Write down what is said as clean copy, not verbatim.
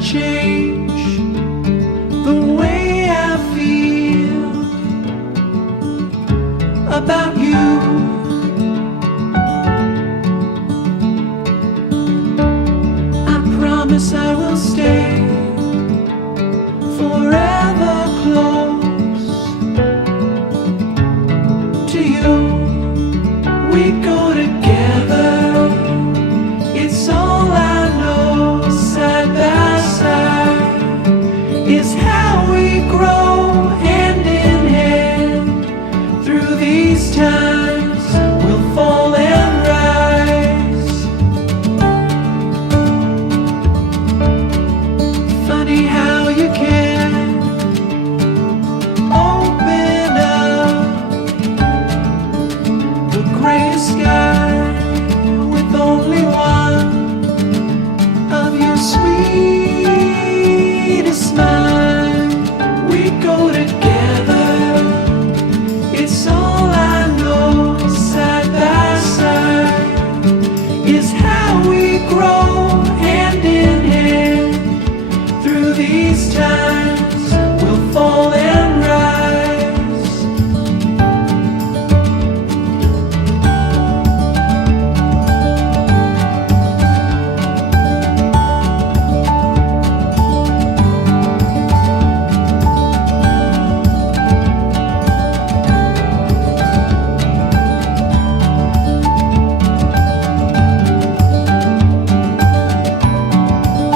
change the way I feel about you. I promise I will stay forever close to you. We go together.